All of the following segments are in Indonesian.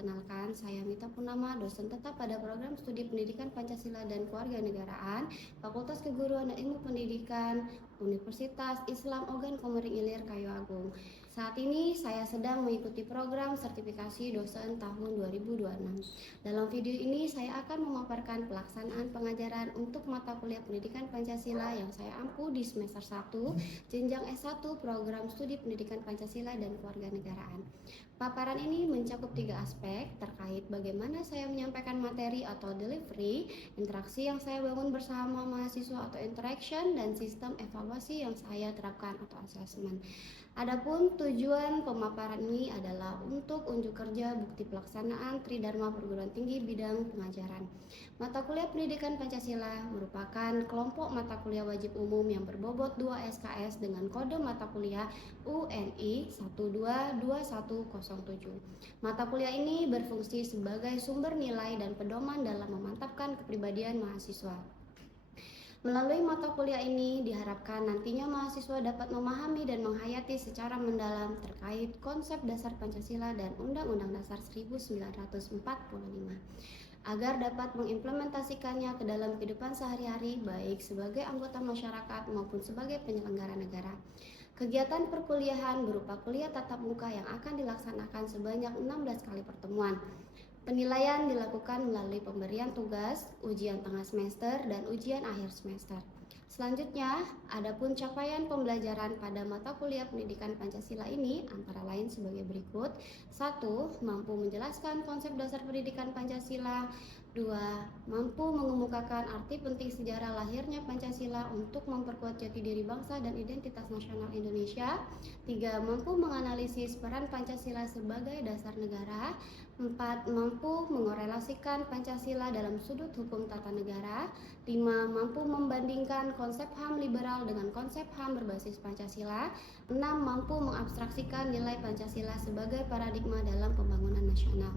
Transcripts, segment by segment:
Perkenalkan, saya Mita Purnama, dosen tetap pada program studi Pendidikan Pancasila dan Kewarganegaraan, Fakultas Keguruan dan Ilmu Pendidikan, Universitas Islam Ogan Komering Ilir, Kayu Agung. Saat ini saya sedang mengikuti program sertifikasi dosen tahun 2026. Dalam video ini saya akan memaparkan pelaksanaan pengajaran untuk mata kuliah Pendidikan Pancasila yang saya ampu di semester 1, jenjang S1 program studi Pendidikan Pancasila dan Kewarganegaraan. Paparan ini mencakup 3 aspek terkait bagaimana saya menyampaikan materi atau delivery, interaksi yang saya bangun bersama mahasiswa atau interaction, dan sistem evaluasi yang saya terapkan atau assessment. Adapun tujuan pemaparan ini adalah untuk unjuk kerja bukti pelaksanaan Tridharma Perguruan Tinggi bidang pengajaran. Mata kuliah Pendidikan Pancasila merupakan kelompok mata kuliah wajib umum yang berbobot 2 SKS dengan kode mata kuliah UNI 122107. Mata kuliah ini berfungsi sebagai sumber nilai dan pedoman dalam memantapkan kepribadian mahasiswa. Melalui mata kuliah ini diharapkan nantinya mahasiswa dapat memahami dan menghayati secara mendalam terkait konsep dasar Pancasila dan Undang-Undang Dasar 1945 agar dapat mengimplementasikannya ke dalam kehidupan sehari-hari baik sebagai anggota masyarakat maupun sebagai penyelenggara negara. Kegiatan perkuliahan berupa kuliah tatap muka yang akan dilaksanakan sebanyak 16 kali pertemuan. Penilaian dilakukan melalui pemberian tugas, ujian tengah semester, dan ujian akhir semester. Selanjutnya, adapun capaian pembelajaran pada mata kuliah Pendidikan Pancasila ini antara lain sebagai berikut. 1. Mampu menjelaskan konsep dasar pendidikan Pancasila. 2. Mampu mengemukakan arti penting sejarah lahirnya Pancasila untuk memperkuat jati diri bangsa dan identitas nasional Indonesia. 3. Mampu menganalisis peran Pancasila sebagai dasar negara. 4. Mampu mengorelasikan Pancasila dalam sudut hukum tata negara. 5. Mampu membandingkan konsep HAM liberal dengan konsep HAM berbasis Pancasila. 6. Mampu mengabstraksikan nilai Pancasila sebagai paradigma dalam pembangunan nasional.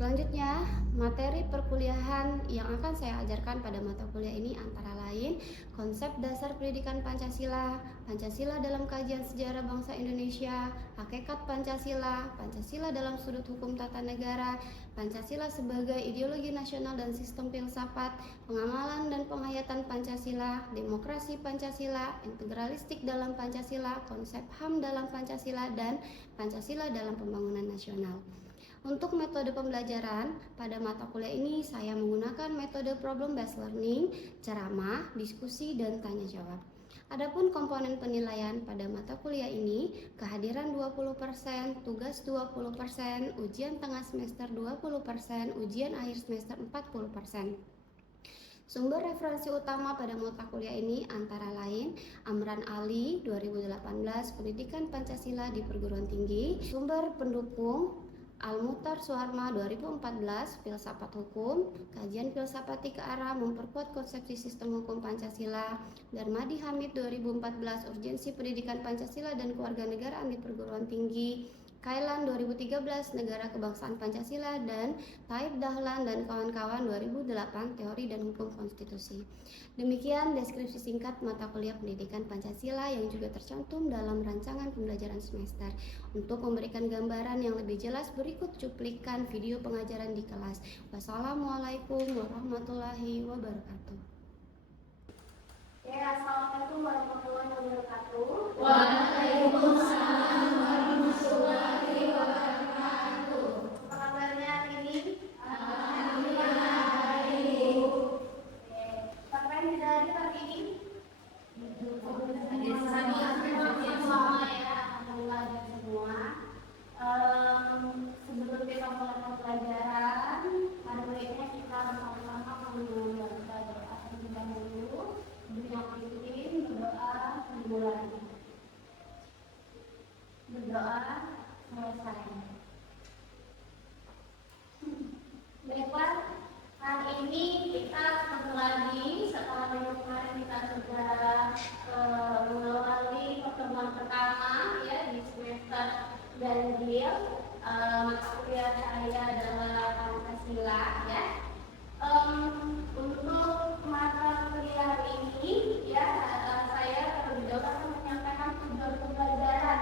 Selanjutnya, materi perkuliahan yang akan saya ajarkan pada mata kuliah ini antara lain konsep dasar pendidikan Pancasila, Pancasila dalam kajian sejarah bangsa Indonesia, hakikat Pancasila, Pancasila dalam sudut hukum tata negara, Pancasila sebagai ideologi nasional dan sistem filsafat, pengamalan dan penghayatan Pancasila, demokrasi Pancasila, integralistik dalam Pancasila, konsep HAM dalam Pancasila, dan Pancasila dalam pembangunan nasional. Untuk metode pembelajaran, pada mata kuliah ini saya menggunakan metode problem based learning, ceramah, diskusi, dan tanya jawab. Adapun komponen penilaian pada mata kuliah ini, kehadiran 20%, tugas 20%, ujian tengah semester 20%, ujian akhir semester 40%. Sumber referensi utama pada mata kuliah ini antara lain Amran Ali 2018 Pendidikan Pancasila di Perguruan Tinggi, sumber pendukung Al-Muhtar Suharma 2014 Filsafat Hukum, kajian filsafati ke arah memperkuat konsepsi sistem hukum Pancasila, Darmadi Hamid 2014 Urgensi Pendidikan Pancasila dan Kewarganegaraan di Perguruan Tinggi, Kailan 2013 Negara Kebangsaan Pancasila, dan Taib Dahlan dan kawan-kawan 2008 Teori dan Hukum Konstitusi. Demikian deskripsi singkat mata kuliah Pendidikan Pancasila yang juga tercantum dalam rancangan pembelajaran semester. Untuk memberikan gambaran yang lebih jelas berikut cuplikan video pengajaran di kelas. Wassalamualaikum warahmatullahi wabarakatuh. Assalamualaikum warahmatullahi wabarakatuh. Waalaikumsalam warahmatullahi wabarakatuh. Apa kabarnya hari ini? Alhamdulillah baik. Siapa yang tidak hadir hari ini? Hadir Semua ya, alhamdulillah hadir semua. Sebelum kita mulai pelajaran, pada baiknya kita bersama-sama membaca doa terlebih dahulu. Beliau pimpin berdoa dimulai. Berdoa selesai. Baiklah, hari ini kita ketemu lagi setelah minggu kemarin kita sudah mengawali pertemuan pertama ya di semester ganjil. Mata kuliah saya adalah Pancasila ya. Untuk mata kuliah ini ya saya terlebih dahulu akan menyampaikan tujuan pembelajaran.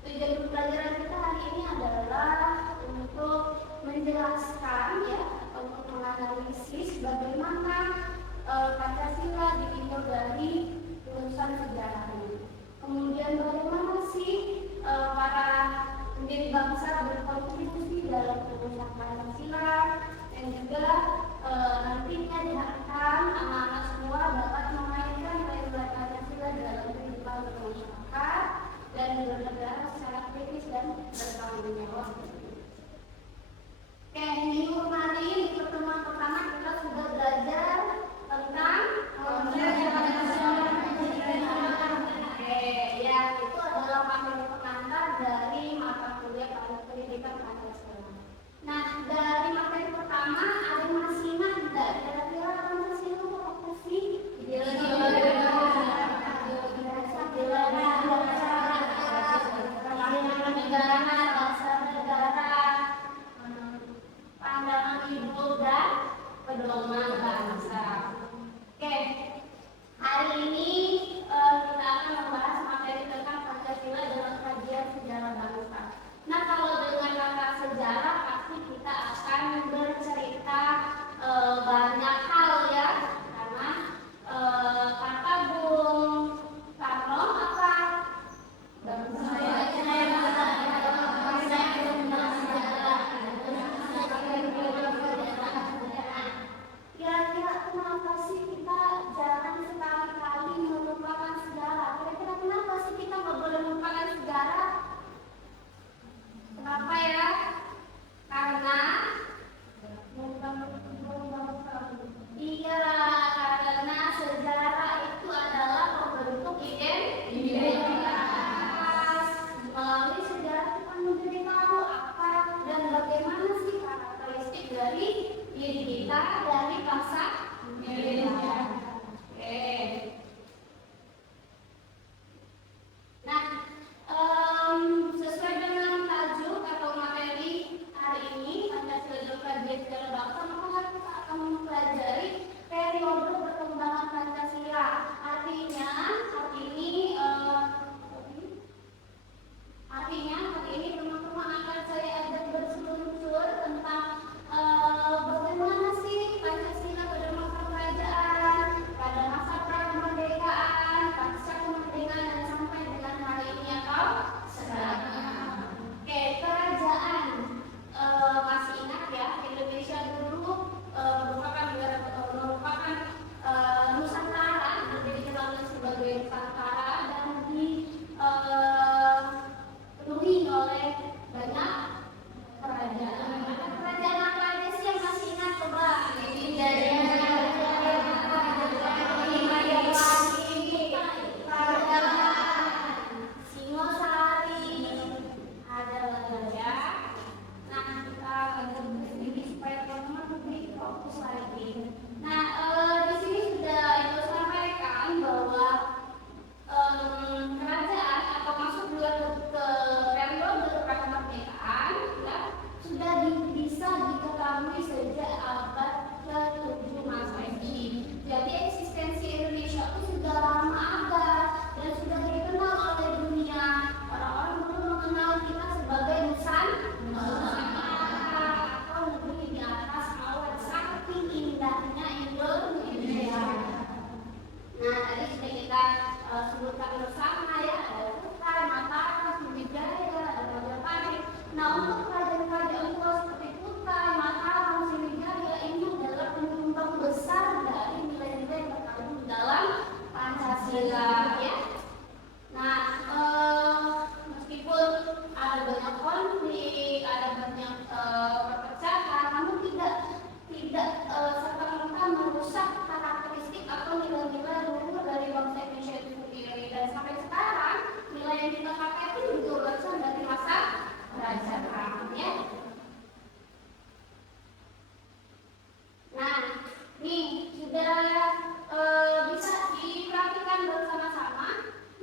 Tujuan pembelajaran kita hari ini adalah Pancasila ditinjau dari lulusan sejarahnya. Kemudian bagaimana sih para pendiri bangsa berkontribusi dalam perusahaan Pancasila, dan juga nantinya diharapkan anak-anak semua dapat memainkan nilai-nilai Pancasila dalam kehidupan bermasyarakat dan bernegara secara kritis dan bertanggung jawab. Oke, minggu kemarin di pertemuan pertama kita sudah belajar tentang itu adalah materi pengantar dari mata kuliah pendidikan Pancasila. Nah, dari materi pertama ada yang masih ingat tidak? Kira-kira Pancasila itu apa sih? Pandangan hidup dan pedoman bangsa. Oke, hari ini kita akan membahas materi tentang Pancasila dalam kajian sejarah bangsa. Nah, kalau dengan kata sejarah pasti kita akan bercerita banyak hal ya, karena kata Bung Karno apa? Kira-kira kenapa sih kita jangan sekali-kali melupakan sejarah? Kira-kira kenapa sih kita nggak boleh melupakan sejarah? Kenapa ya? Karena iya, karena sejarah itu adalah pembentuk identitas. Melalui sejarah kita menjadi tahu apa dan bagaimana sih karakteristik dari diri kita, dari bangsa Indonesia. Oke. Nah, sesuai dengan tajuk atau materi hari ini, Pancasila dalam kajian sejarah bangsa, maka kita akan mempelajari periode perkembangan Pancasila. Artinya, hari ini teman-teman akan saya ajak berseluncur tentang bagaimana sih Pancasila pada masa kerajaan, pada masa prakemerdekaan, pasca kemerdekaan, dan sampai dengan hari ini atau sekarang. Oke, kerajaan masih ingat ya, Indonesia dulu merupakan Nusantara, jadi dikenal sebagai Nusantara dan dipenuhi oleh banyak kerajaan. Kerajaan apa aja sih yang masih ingat, coba? Singosari, ada lagi ya. Nah, kita sedikit supaya teman-teman lebih fokus lagi. Nah, di sini sudah Ibu sampaikan bahwa kerajaan atau masuk juga ke periode prakemerdekaan ya, sudah bisa diketahui sejak abad ke-7 Masehi. Jadi eksistensi Indonesia itu sudah lama ada dan sudah dikenal oleh dunia. Orang-orang dulu mengenal kita sebagai Nusantara atau negeri di atas awan, saking indahnya Indonesia. Nah, tadi sudah kita sebutkan bersama ya, ada Kutai, Mataram, Sriwijaya, ada Majapahit. Nah, untuk kerajaan-kerajaan tua seperti Kutai, Mataram, Sriwijaya ini adalah penyumbang besar dari nilai-nilai yang terkandung dalam Pancasila ya. Nah, meskipun ada banyak konflik, ada banyak perpecahan, namun tidak serta-merta merusak karakteristik atau nilai-nilai luhur dari bangsa Indonesia itu sendiri. Dan sampai sekarang nilai yang kita pakai itu juga berasal dari masa kerajaan ya. Nah, nih sudah bisa diperhatikan bersama-sama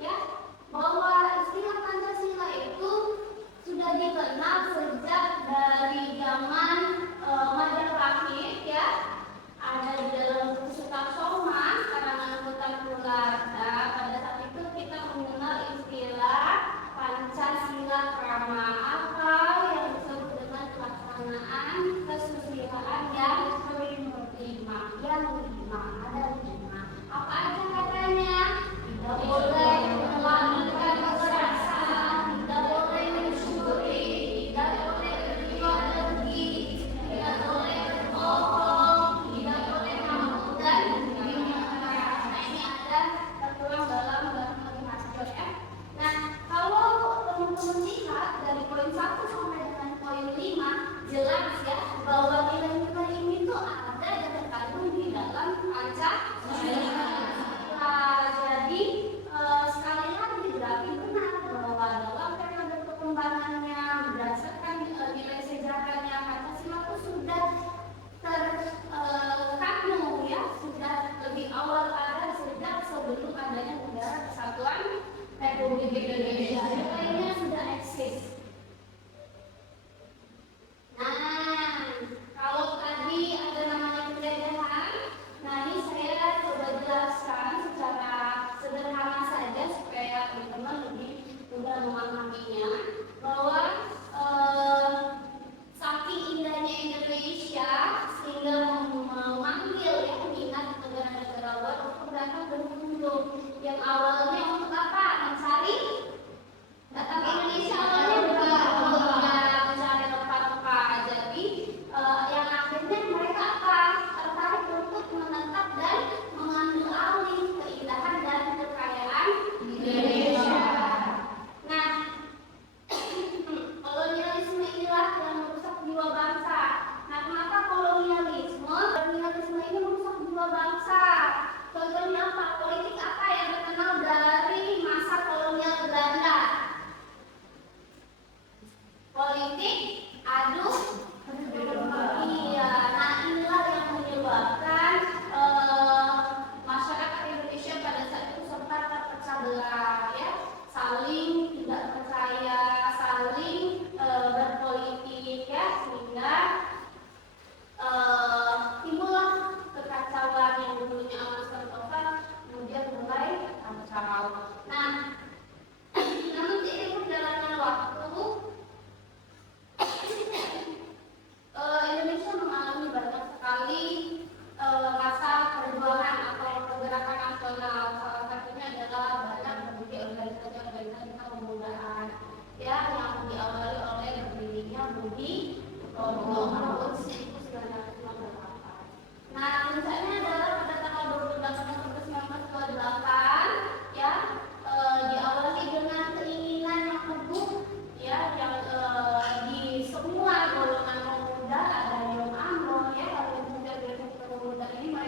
ya, bahwa istilah Pancasila itu sudah dikenal sejak dari zaman Majapahit ya. Ada di dalam buku Sutasoma karangan Hutan Kulada. Pada saat itu kita mengenal istilah Pancasila Krama, apa yang disebut dengan pelaksanaan kesusilaan yang kelima. Ada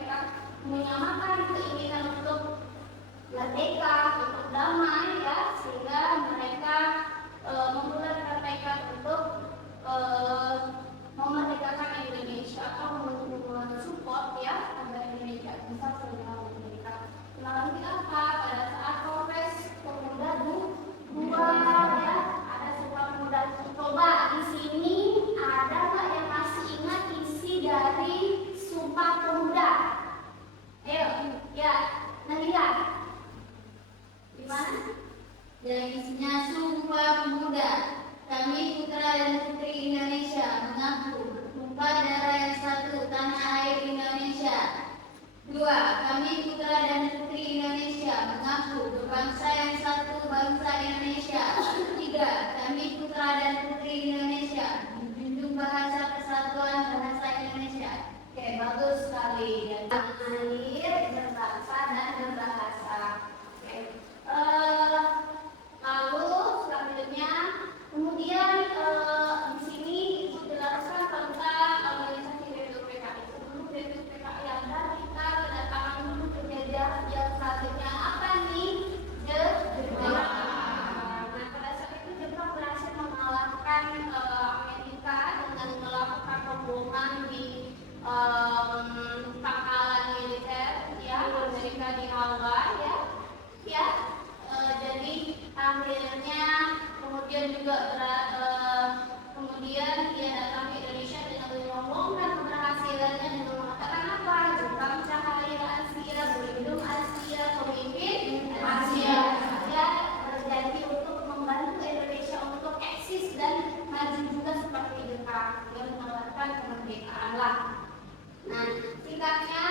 mereka menyamakan keinginan untuk merdeka, untuk damai ya, sehingga mereka membulatkan tekad untuk memerdekakan Indonesia atau mensupport ya agar Indonesia bisa segera merdeka. Melalui apa? Pada saat Kongres Pemuda dua ya, ada Sumpah Pemuda. Coba di sini ada nggak yang masih ingat isi dari Sumpah Pemuda? Ayo, ya, Nadia. Di mana? Dan isinya Sumpah Pemuda. Kami putra dan putri Indonesia mengaku tumpah darah yang satu tanah air Indonesia. 2. Kami putra dan putri Indonesia mengaku berbangsa yang satu bangsa Indonesia. 3. Kami putra dan putri Indonesia menjunjung bahasa persatuan bahasa Indonesia. Oke, bagus sekali. Air, berbangsa dan berbahasa. Oke. Lalu selanjutnya, kemudian di sini dijelaskan tentang organisasi BPUPKI. Sebelum BPUPKI ada, kita kedatangan dulu kejadian yang selanjutnya apa nih? Jepang. Nah, pada saat itu Jepang berhasil mengalahkan Amerika dengan melakukan pemboman di pangkalan militer ya Amerika di Hawaii ya. Jadi akhirnya kemudian juga kemudian dia datang ke Indonesia dengan menyombongkan keberhasilannya dengan mengatakan apa? Jepang cahaya Asia, berlindung Asia, pemimpin Asia. Dia berjanji untuk membantu Indonesia untuk eksis dan maju juga seperti Jepang yang menawarkan kemerdekaan lah. Nah, singkatnya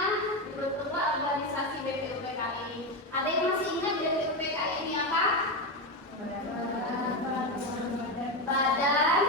dibentuklah organisasi BPUPKI. Ada yang masih ingat BPUPKI ini apa? Badan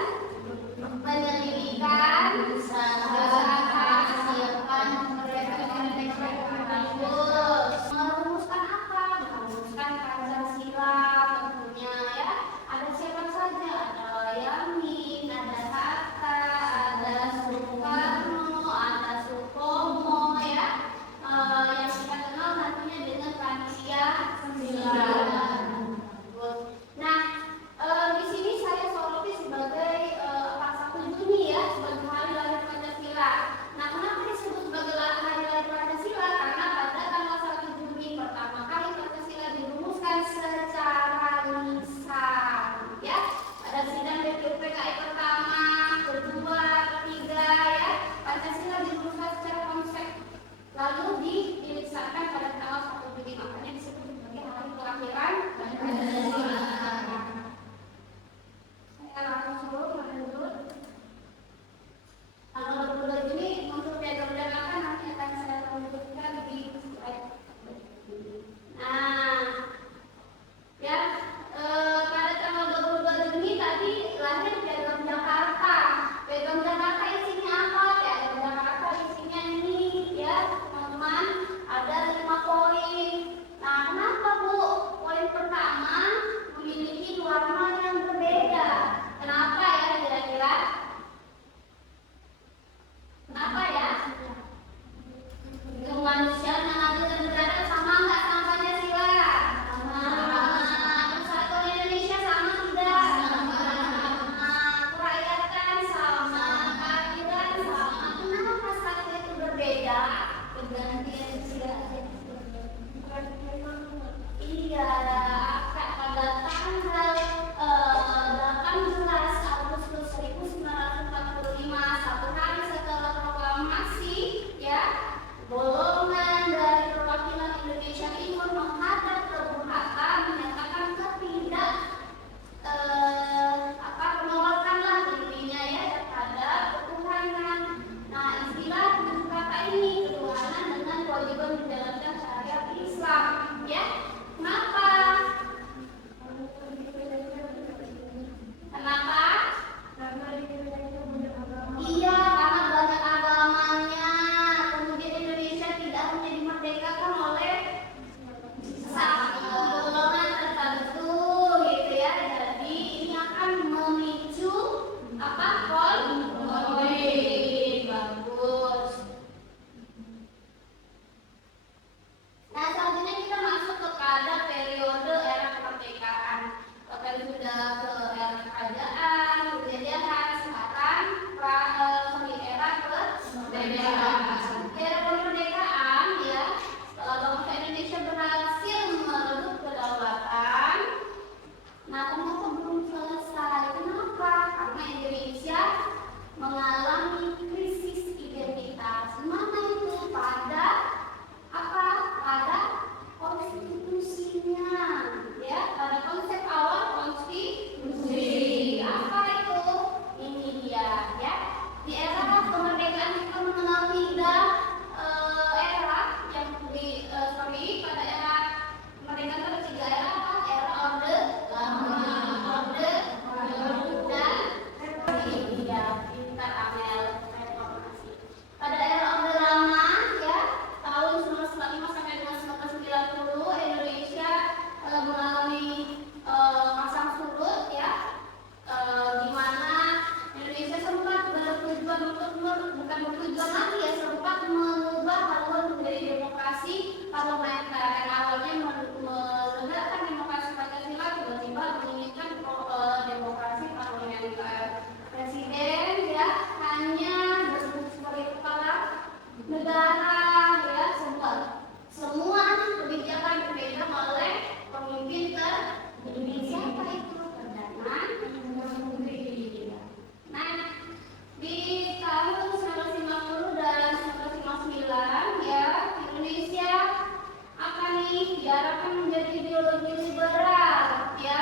dikembangkan menjadi ideologi liberal, ya.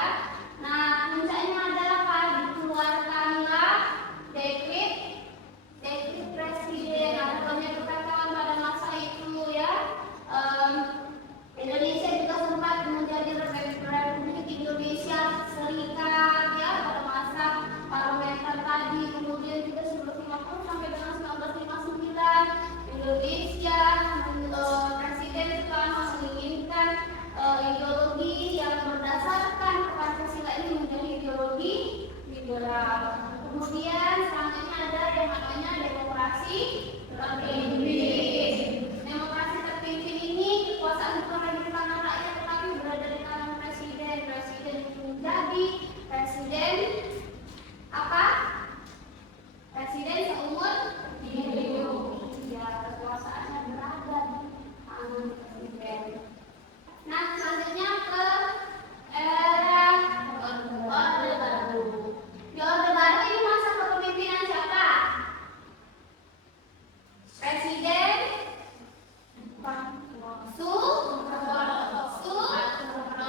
Nah, puncaknya adalah apa? Dikeluarkanlah dekret presiden atau banyak kekacauan pada masa itu, ya. Indonesia juga sempat menjadi Republik Indonesia Serikat, ya, pada masa parlementer tadi. Kemudian juga 1950 sampai dengan 1959 Indonesia presiden Soekarno menginginkan ideologi yang berdasarkan Pancasila ini menjadi ideologi liberal. Kemudian selanjutnya ada yang namanya demokrasi terpimpin. Demokrasi terpimpin ini kekuasaan bukan di tangan rakyat tetapi berada di tangan presiden. Presiden itu menjadi presiden apa? Presiden seumur hidup. Ya, kekuasaannya berada di tangan presiden. Nah, selanjutnya ke era Orde Baru. Di Orde Baru ini masa kepemimpinan siapa? Presiden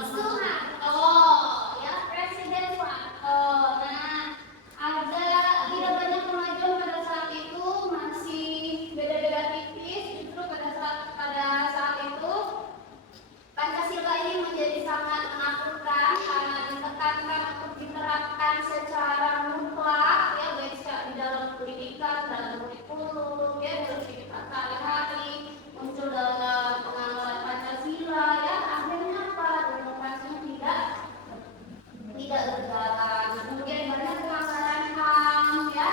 Soeharto, ya, Presiden Soeharto. Nah, ada tidak banyak kemajuan pada saat itu, masih beda-beda tipis. Justru pada saat itu Pancasila ini menjadi sangat menakutkan karena ditekankan untuk diterapkan secara mutlak, ya, baik di dalam pendidikan, dalam kurikulum, ya, dalam kehidupan sehari-hari, muncul dalam pengawalan Pancasila, ya. Akhirnya apa? Demokrasinya tidak berjalan. Kemudian banyak pelanggaran HAM, ya.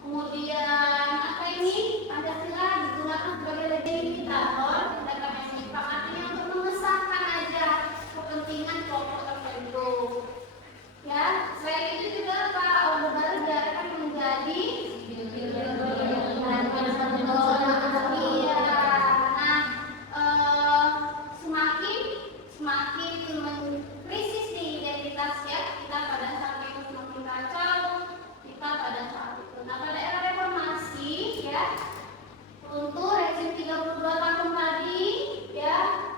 Kemudian apa ini? Pancasila digunakan sebagai legislator, sedangkan legislator artinya untuk mengesahkan aja kepentingan kelompok tertentu. Ya, selain itu juga Pak Orde Baru diarahkan menjadi semakin krisis di identitas, ya, kita pada saat itu semakin kacau kita pada saat itu. Nah, pada era reformasi, ya, untuk rezim 32 tahun tadi, ya,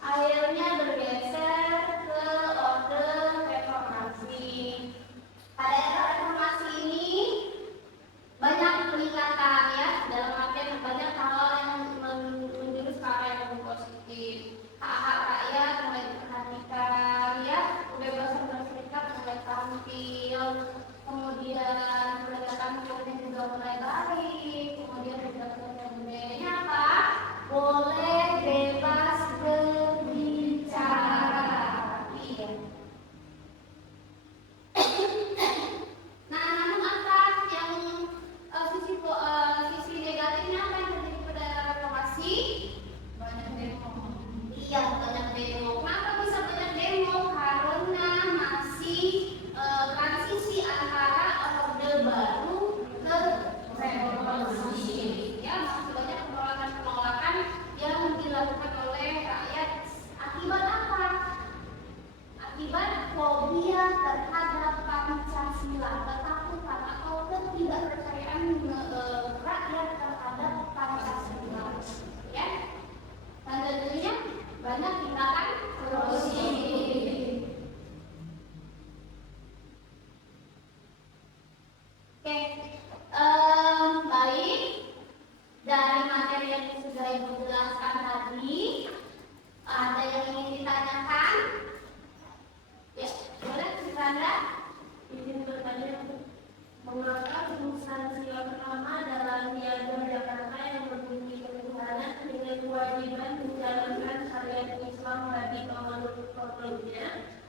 akhirnya bergeser ke orde reformasi. Pada era reformasi ini banyak peningkatan, ya, dalam artian banyak hal yang menjurus ke arah yang lebih positif. Hak-hak rakyat mulai diperhatikan, ya, kebebasan berserikat mulai tampil, kemudian penegakan hukum juga mulai baik, kemudian juga budayanya apa? Boleh bebas berbicara. Iya. Nah, namun apa yang sisi negatifnya apa yang terjadi pada era reformasi? Banyak demo. Iya, banyak demo. Kenapa bisa banyak demo? Karena masih transisi antara Orde Baru ke reformasi. Ya, masih banyak penolakan-penolakan yang dilakukan oleh rakyat. Akibat apa? Akibat fobia terhadap Pancasila, ketakutan atau ketidakpercayaan rakyat terhadap Pancasila, ya. Dan tentunya banyak tindakan korupsi. Oke, baik, dari materi yang sudah Ibu jelaskan tadi, ada yang ingin ditanyakan? Ya, boleh Sandra. Izin bertanya, mengapa rumusan sila pertama dalam Piagam Jakarta yang berbunyi ketuhanan dengan kewajiban menjalankan syariat Islam bagi pemeluknya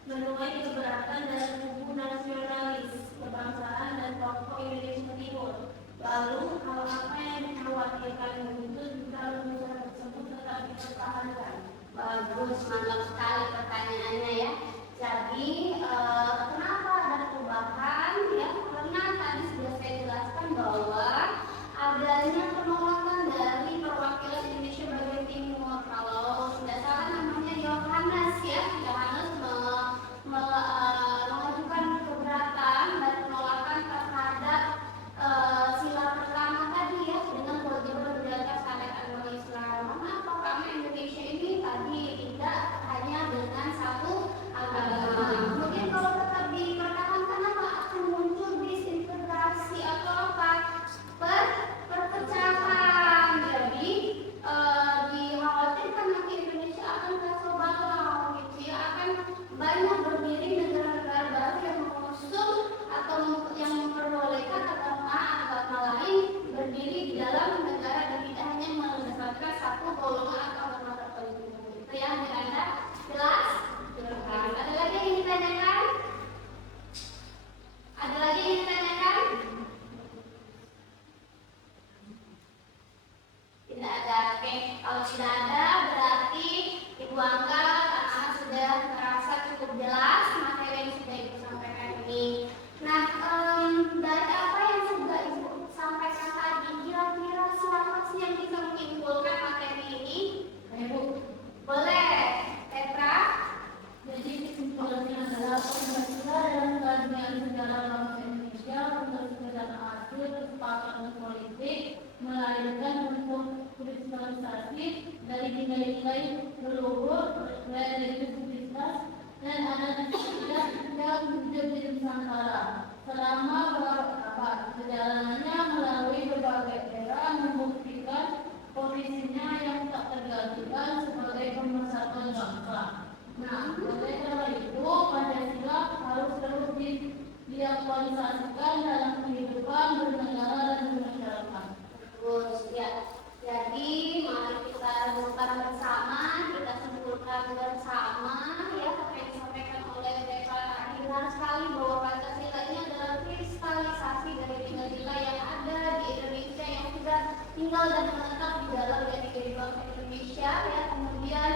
menuai keberatan dari kubu nasionalis, kebangsaan dan kelompok Indonesia Timur. Lalu hal apa yang dikhawatirkan untuk jika rumusan tersebut tetap dipertahankan? Bagus, mantap sekali pertanyaannya, ya. Jadi kenapa ada perubahan, ya? Karena tadi sudah saya jelaskan bahwa adanya penolakan dari perwakilan Indonesia bagian timur. Kalau tidak salah namanya Yohanes, ya. Yohanes mengajukan keberatan dan penolakan terhadap sila pertama tadi, ya, dengan kewajiban menjaga syariat agama Islam. Kenapa? Karena Indonesia ini tadi tidak hanya tersinkronisasi dari nilai-nilai leluhur, religiusitas, dan adat istiadat yang hidup di Nusantara selama beberapa abad. Perjalanannya melalui berbagai era membuktikan posisinya yang tak tergantikan sebagai pemersatu bangsa. Nah, oleh karena itu Pancasila harus terus diaktualisasikan dalam kehidupan bernegara dan bermasyarakat. Terus ya, jadi mari kita renungkan bersama, kita simpulkan bersama ya apa yang disampaikan oleh Bapak tadi. Benar sekali bahwa Pancasila ini adalah kristalisasi dari nilai-nilai yang ada di Indonesia yang sudah tinggal dan menetap di dalam dari bangsa Indonesia ya, kemudian